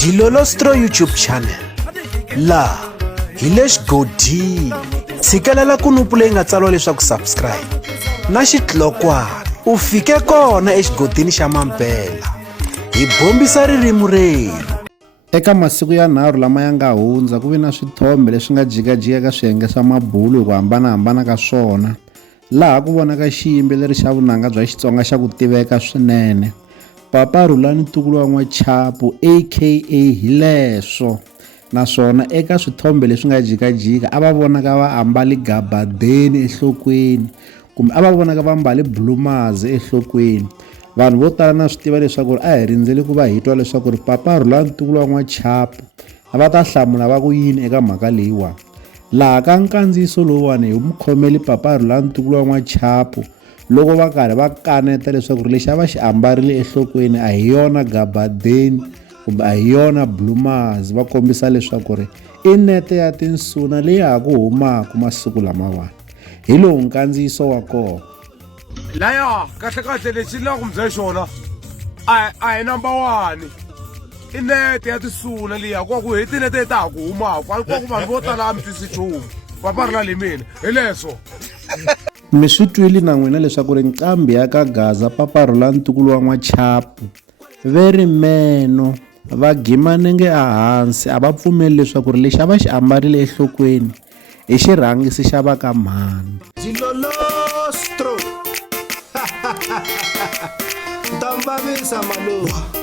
Dilolostro YouTube channel la hi le xigodini tshikelela kunupu leyi nga tsariwa leswaku subscribe na xitlokwana u fike kona exigodini xa Mampela hi bombisa ririmi rero. Eka masiku ya 3 lama ya nga hundza ku ve na swithombe leswi nga jikajika ka swiyenge swa mabulu hi ku hambanahambana ka swona, laha ku vonaka xiyimbeleri xa vunanga bya Xitsonga xa ku tiveka swinene Papa Rhulani wa N'wachapu aka Hileswo. Naswona eka swithombe leswi nga jikajika a va vonaka va ambali gabadeni enhlokweni kumbe a va vonaka va mbale blumazi enhlokweni. Vanhu vo tala na swi tiva leswaku a hi rindzele ku va hi twa leswaku Papa Rhulani wa N'wachapu a va ta hlamula va ku yini eka mhaka leyiwani. Laha ka nkandziyiso lowuwani hi mukhomeli Papa Rhulani wa N'wachapu loko va karhi va kaneta leswaku lexi a va xi ambarile enhlokweni a hi yona gabadeni kumbe a hi yona blumazi, va kombisa leswaku i nete ya tinsuna leyi ha ku humaka masiku lamawani. Hi lowu nkandziyiso wa kona. Laya kahle lexi la ku mbyela xona a hi number 1 i nete ya tisuna liya ku hi tinete ta ha ku humaka ku vanhu vo tala mi twisi nchumu Papa Rhulani mina hileswo. Mi swi twile na n'wina leswaku nqambi ya ka Gaza Papa Rhulani wa N'wachapu very meno va gima nenge ehansi a va pfumeli leswaku lexi a va xi ambarile enhlokweni i xirhangisi xa va ka mhani. Dilolostro. Ndambavisa malo.